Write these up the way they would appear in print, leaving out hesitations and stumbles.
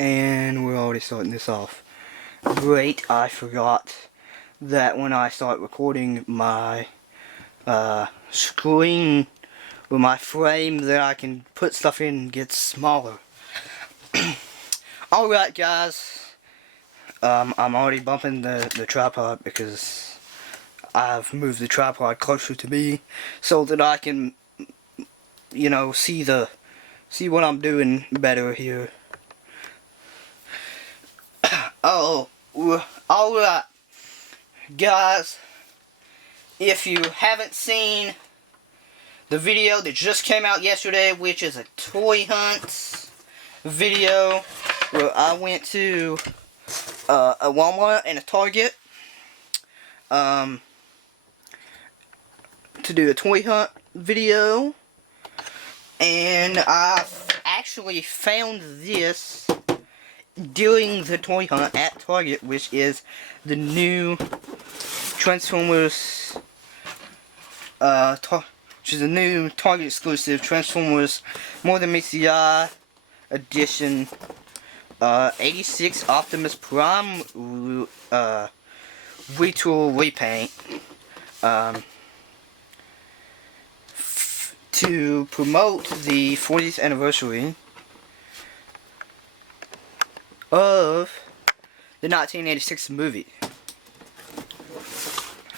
And we're already starting this off. Great, I forgot that when I start recording my screen with my frame that I can put stuff in gets smaller. Alright guys, I'm already bumping the tripod because I've moved the tripod closer to me so that I can, you know, see what I'm doing better here. Oh, alright guys, if you haven't seen the video that just came out yesterday, which is a toy hunt video where I went to a Walmart and a Target to do a toy hunt video, and I actually found this during the toy hunt at Target, which is the new Transformers, which is a new Target exclusive Transformers More Than Meets the Eye edition, 86 Optimus Prime retool repaint, to promote the 40th anniversary of the 1986 movie.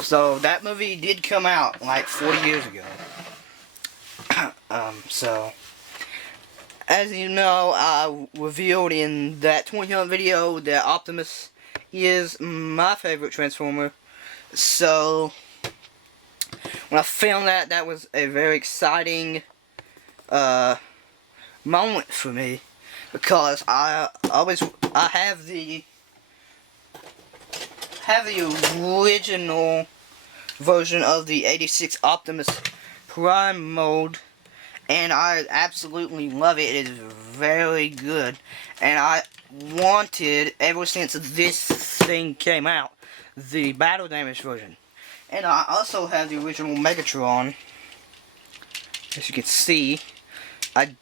So that movie did come out like 40 years ago. So as you know, I revealed in that toy hunt video that Optimus is my favorite Transformer. So when I found that was a very exciting moment for me, because I have the original version of the 86 Optimus Prime mode, and I absolutely love it. It is very good, and I wanted, ever since this thing came out, the battle damage version. And I also have the original Megatron. As you can see, I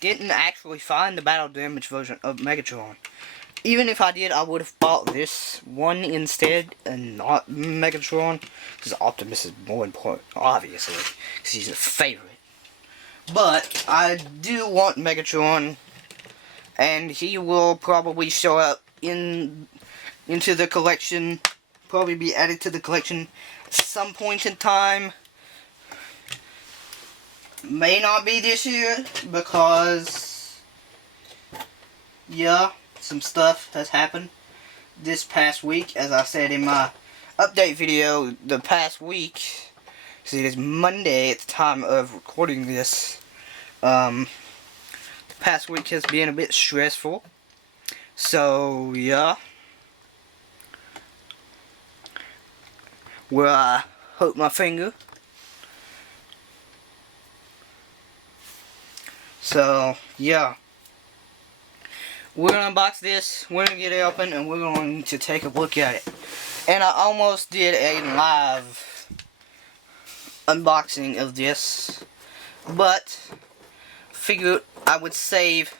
didn't actually find the battle damage version of Megatron. Even if I did, I would have bought this one instead and not Megatron, because Optimus is more important, obviously, because he's a favorite. But I do want Megatron, and he will probably show up into the collection, probably be added to the collection at some point in time. May not be this year, because, yeah, some stuff has happened this past week. As I said in my update video, the past week, see, it is Monday at the time of recording this, the past week has been a bit stressful. So, yeah, where I hurt my finger. So, yeah, we're going to unbox this, we're going to get it open, and we're going to take a look at it. And I almost did a live unboxing of this, but figured I would save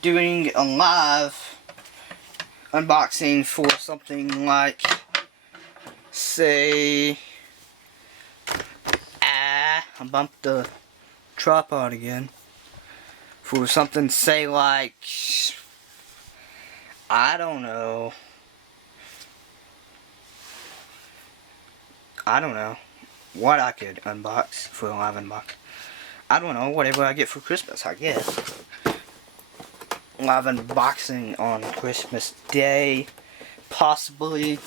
doing a live unboxing for something like, say, I bumped the tripod again, for something, say, like, I don't know what I could unbox for a live unbox. I don't know, whatever I get for Christmas, I guess. Live unboxing on Christmas Day, possibly,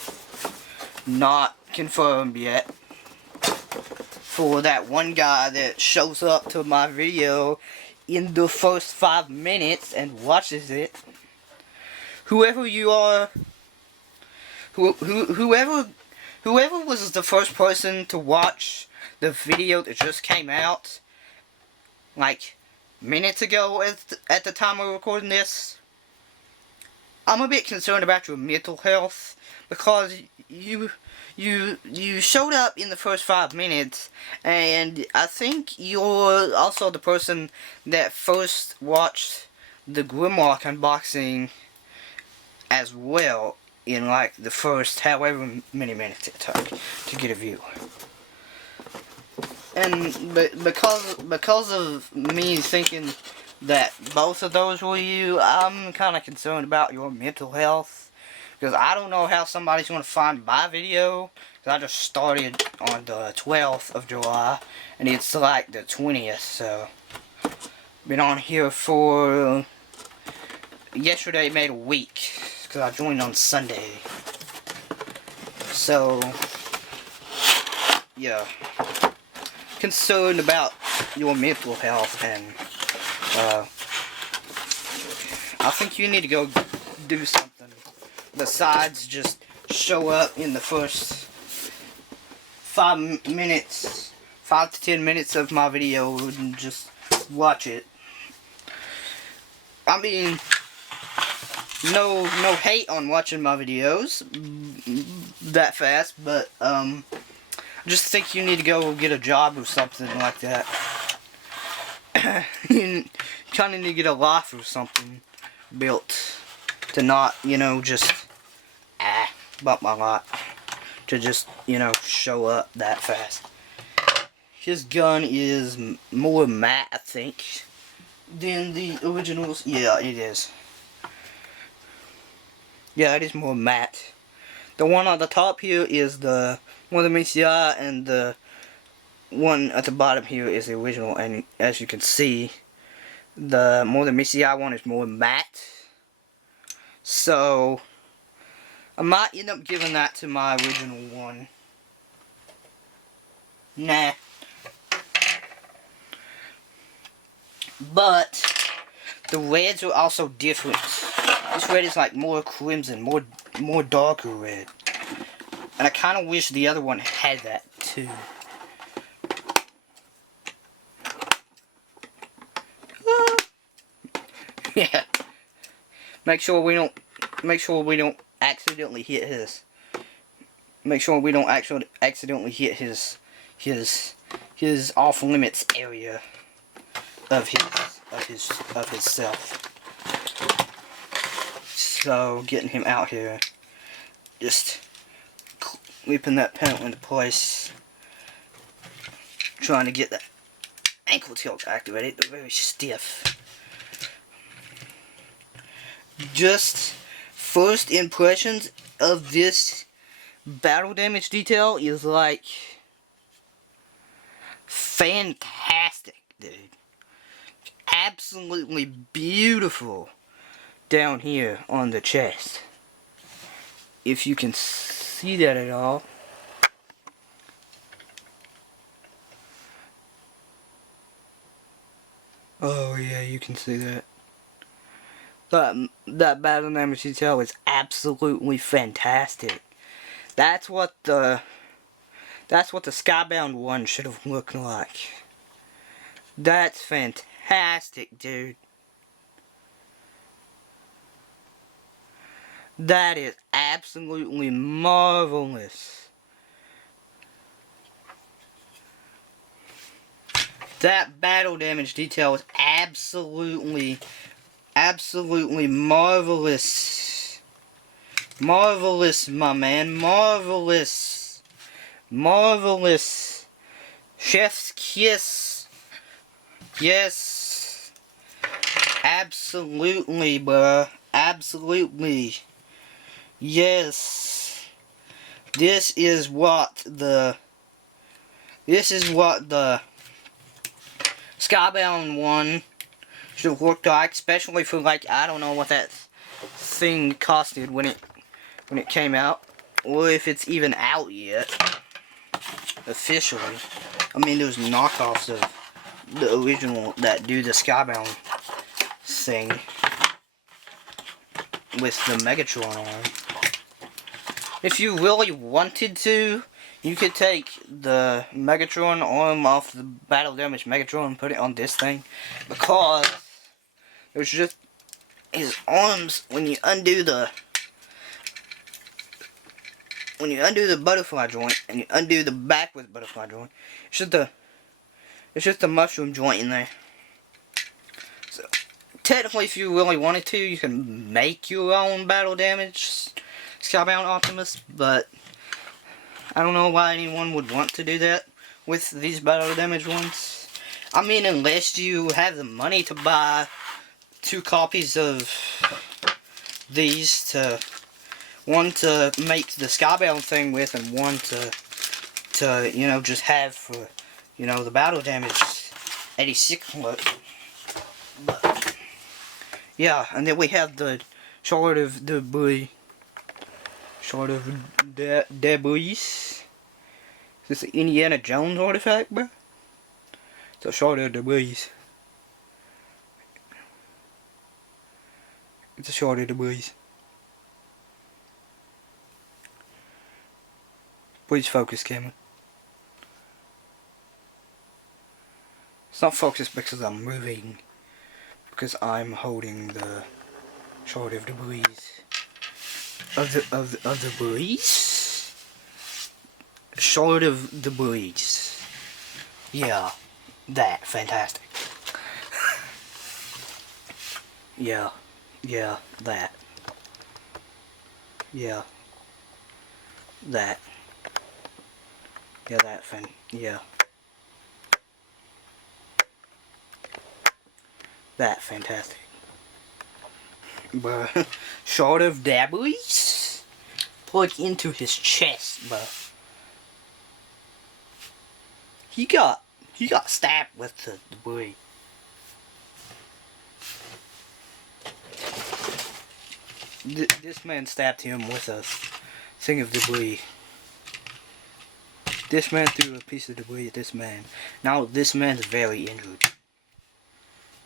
not confirmed yet. For that one guy that shows up to my video in the first 5 minutes and watches it, whoever you are, whoever was the first person to watch the video that just came out, like, minutes ago at the time of recording this, I'm a bit concerned about your mental health, because you showed up in the first 5 minutes, and I think you're also the person that first watched the Grimlock unboxing as well in like the first however many minutes it took to get a view. And because of me thinking that both of those were you, I'm kind of concerned about your mental health, because I don't know how somebody's going to find my video, because I just started on the 12th of July and it's like the 20th, so been on here for yesterday made a week, because I joined on Sunday. So yeah, concerned about your mental health, and I think you need to go do something besides just show up in the first 5 to 10 minutes of my video and just watch it. I mean, no hate on watching my videos that fast, but I just think you need to go get a job or something like that. You kind of need to get a life or something built to not, you know, just bump my lot, to just, you know, show up that fast. His gun is more matte, I think, than the originals. Yeah, it is. Yeah, it is more matte. The one on the top here is the MTMTE, and the one at the bottom here is the original. And as you can see, the MTMTE one is more matte. So I might end up giving that to my original one. Nah. But the reds are also different. This red is like more crimson, more darker red. And I kind of wish the other one had that too. Yeah. Make sure we don't accidentally hit his. Make sure we don't actually accidentally hit his off limits area of his self. So getting him out here, just whipping that pedal into place, trying to get that ankle tilt activated. They're very stiff. Just first impressions of this battle damage detail is like fantastic, dude. Absolutely beautiful down here on the chest. If you can see that at all. Oh yeah, you can see that. That battle damage detail is absolutely fantastic. That's what the Skybound one should have looked like. That's fantastic, dude. That is absolutely marvelous. That battle damage detail is absolutely marvelous. Marvelous, my man. Marvelous. Marvelous. Chef's kiss. Yes. Absolutely, bruh. Absolutely. Yes. This is what the Skybound one should have looked like, especially for like, I don't know what that thing costed when it came out, or if it's even out yet officially. I mean, there's knockoffs of the original that do the Skybound thing with the Megatron on. If you really wanted to, you could take the Megatron arm off the battle damage Megatron and put it on this thing, because there's just his arms, when you undo the butterfly joint and you undo the backwards butterfly joint, it's just the mushroom joint in there. So technically, if you really wanted to, you can make your own battle damage Skybound Optimus, but I don't know why anyone would want to do that with these battle damage ones. I mean, unless you have the money to buy 2 copies of these, one to make the Skybound thing with, and one to you know, just have for, you know, the battle damage 86 look. But yeah, and then we have the Shard of Debris. Shard of Debris. Is this an Indiana Jones artifact, bro? It's a Shard of Debris. It's a Shard of Debris. Please focus, camera. It's not focused because I'm moving. Because I'm holding the Shard of Debris. Of the breeze? Shard of the breeze. Yeah. That. Fantastic. Yeah. Yeah. That. Yeah. That. Yeah, that thing. Yeah. That. Fantastic. Bruh. Shard of Debris? Plug into his chest, bruh. He got stabbed with the debris. This man stabbed him with a thing of debris. This man threw a piece of debris at this man. Now this man's very injured.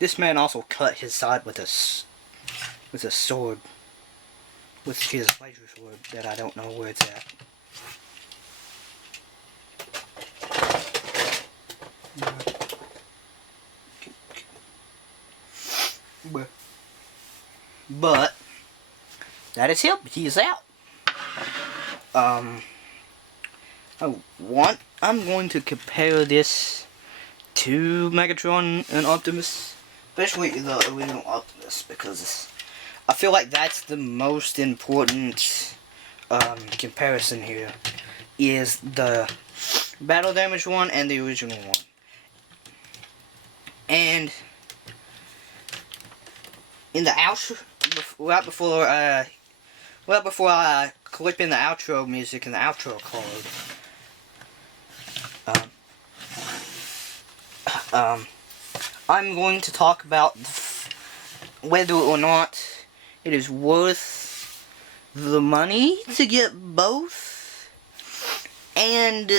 This man also cut his side with a sword. With his laser sword that I don't know where it's at. But that is him. He's out. I'm going to compare this to Megatron and Optimus, especially the original Optimus, because I feel like that's the most important comparison here, is the battle damage one and the original one. And in the outro, right before I clip in the outro music and the outro card, I'm going to talk about whether or not it is worth the money to get both. And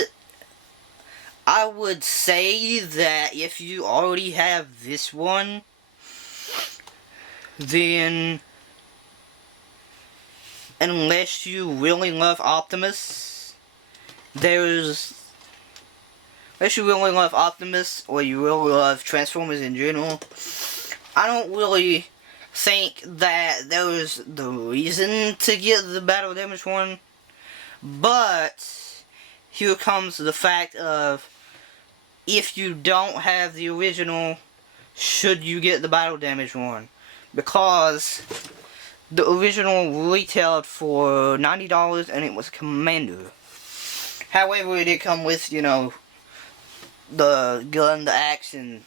I would say that if you already have this one, then unless you really love Optimus, unless you really love Optimus, or you really love Transformers in general, I don't really think that there is the reason to get the battle damage one. But here comes the fact of, if you don't have the original, should you get the battle damage one? Because the original retailed for $90 and it was Commander. However, it did come with, you know, the gun, the axe, and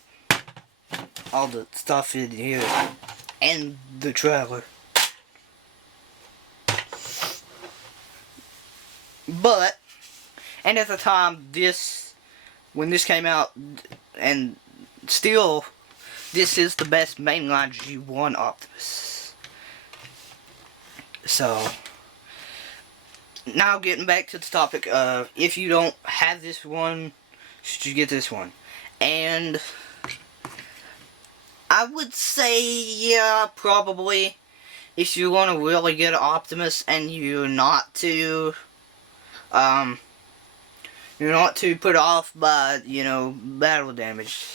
all the stuff in here, and the trailer. But, and at the time, when this came out, and still, this is the best mainline G1 Optimus. So, now getting back to the topic of, if you don't have this one, should you get this one? And I would say, yeah, probably, if you want to really get an Optimus and you're not too put off by, you know, battle damage,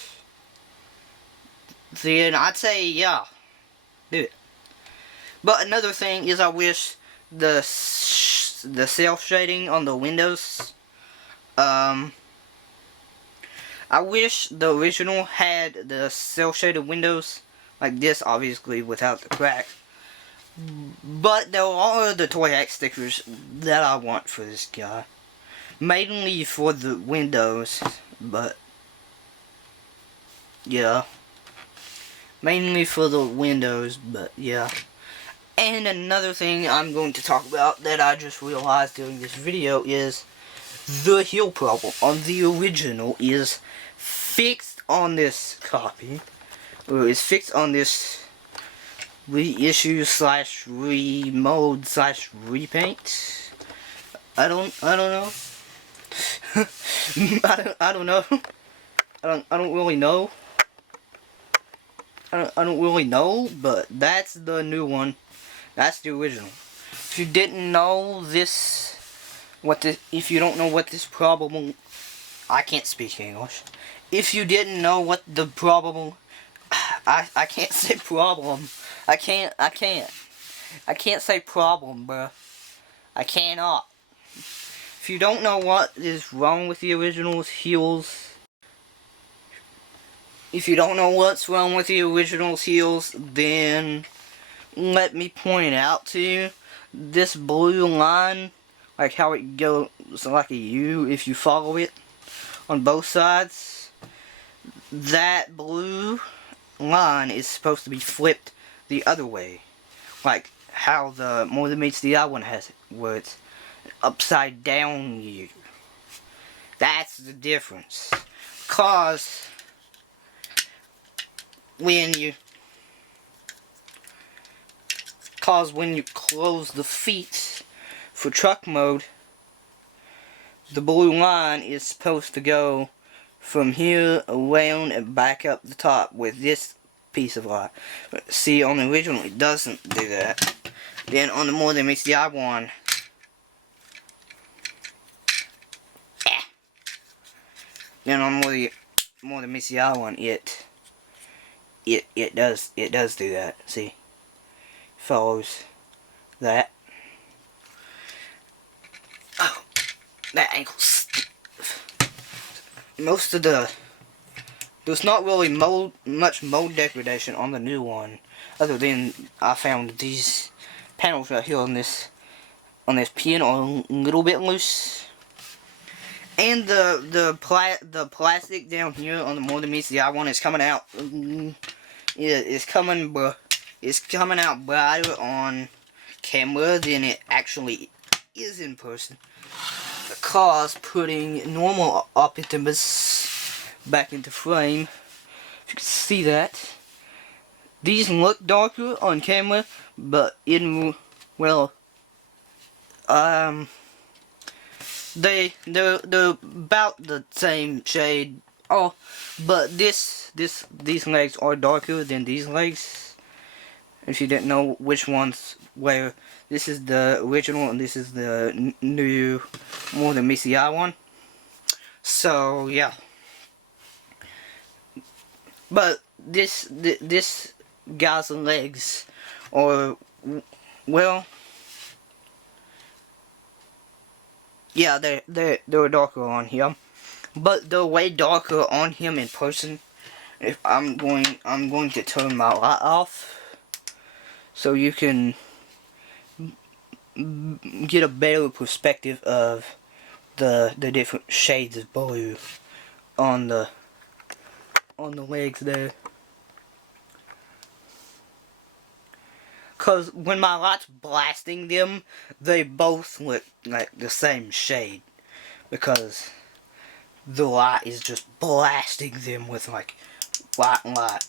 then I'd say, yeah, do it. But another thing is, I wish the cell shading on the windows, I wish the original had the cell shaded windows like this, obviously without the crack. But there are the Toy Hack stickers that I want for this guy, mainly for the windows, but yeah, mainly for the windows, but yeah. And another thing I'm going to talk about that I just realized during this video is the heel problem on the original is fixed on this copy, or is fixed on this reissue slash remold slash repaint. I don't know. I don't know. I don't really know. I don't really know, but that's the new one. That's the original. If you didn't know this, if you don't know what this problem, I can't speak English. If you didn't know what the problem, I can't say problem. I can't say problem, bruh. I cannot. If you don't know what is wrong with the original's heels, if you don't know what's wrong with the original's heels, then let me point out to you this blue line, like how it goes like a U if you follow it on both sides. That blue line is supposed to be flipped the other way, like how the More Than Meets the Eye one has it, where it's upside down U. That's the difference. Cause when you close the feet for truck mode, the blue line is supposed to go from here around and back up the top with this piece of line. But see, on the original it doesn't do that. Then on the More Than Meets the Eye one, then on More Than Meets the Eye one, it does do that. See, follows that. Oh, that ankle's stiff. Most of there's not really much mold degradation on the new one, other than I found these panels right here on this pin are a little bit loose, and the plastic down here on the More Than Meets the Eye one is coming out. It's coming out brighter on camera than it actually is in person, because putting normal Optimus back into frame, if you can see that, these look darker on camera, but they're about the same shade. Oh, but these legs are darker than these legs. If you didn't know which ones were, this is the original and this is the new More Than Meets the Eye one. So yeah, but this guy's legs are, well, yeah, they're darker on him, but they're way darker on him in person. If I'm going to turn my light off so you can get a better perspective of the different shades of blue on the legs there. Cause when my light's blasting them, they both look like the same shade, because the light is just blasting them with like white light.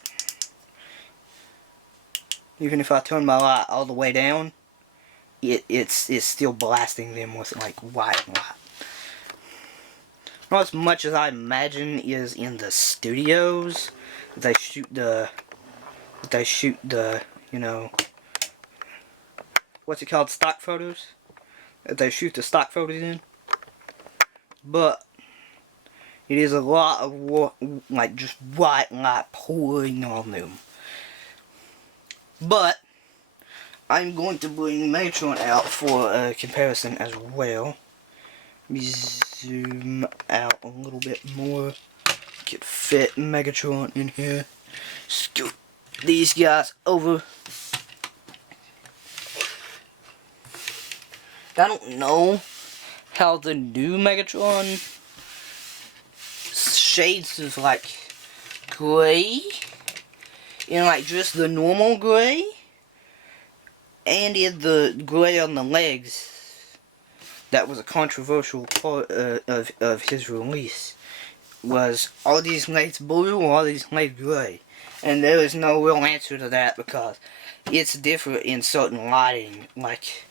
Even if I turn my light all the way down, it's still blasting them with like white light. Not as much as I imagine is in the studios. They shoot the you know, what's it called, stock photos? They shoot the stock photos in. But it is a lot of like just white light pouring on them. But I'm going to bring Megatron out for a comparison as well. Let me zoom out a little bit more. Could fit Megatron in here. Scoot. these guys over. I don't know how the new Megatron shades is like gray, and like just the normal gray, and the gray on the legs. That was a controversial part of his release. Was all these legs blue or all these legs gray? And there is no real answer to that because it's different in certain lighting. Like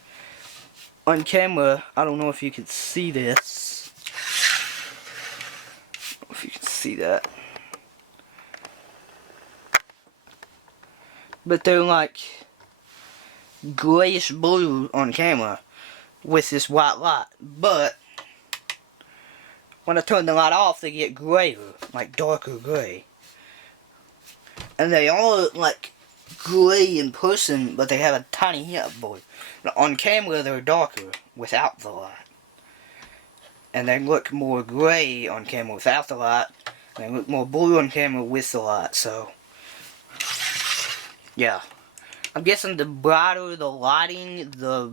on camera, I don't know if you can see this. I don't know if you can see that. But they're like grayish blue on camera with this white light. But when I turn the light off, they get grayer, like darker gray. And they all look like gray in person, but they have a tiny hint of blue. On camera, they're darker without the light. And they look more gray on camera without the light. And they look more blue on camera with the light, so yeah. I'm guessing the brighter the lighting, the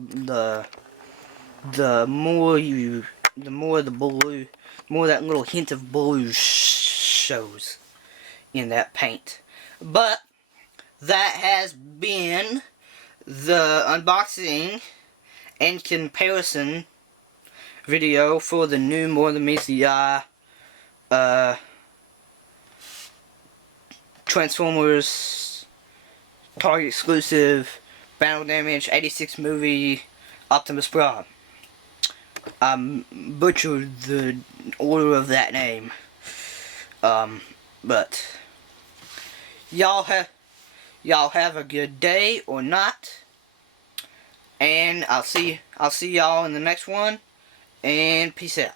more the blue, more that little hint of blue shows in that paint. But that has been the unboxing and comparison video for the new More Than Meets the Eye Transformers Target exclusive Battle Damage 86 movie Optimus Prime. Butchered the order of that name. But y'all have a good day or not. And I'll see y'all in the next one. And peace out.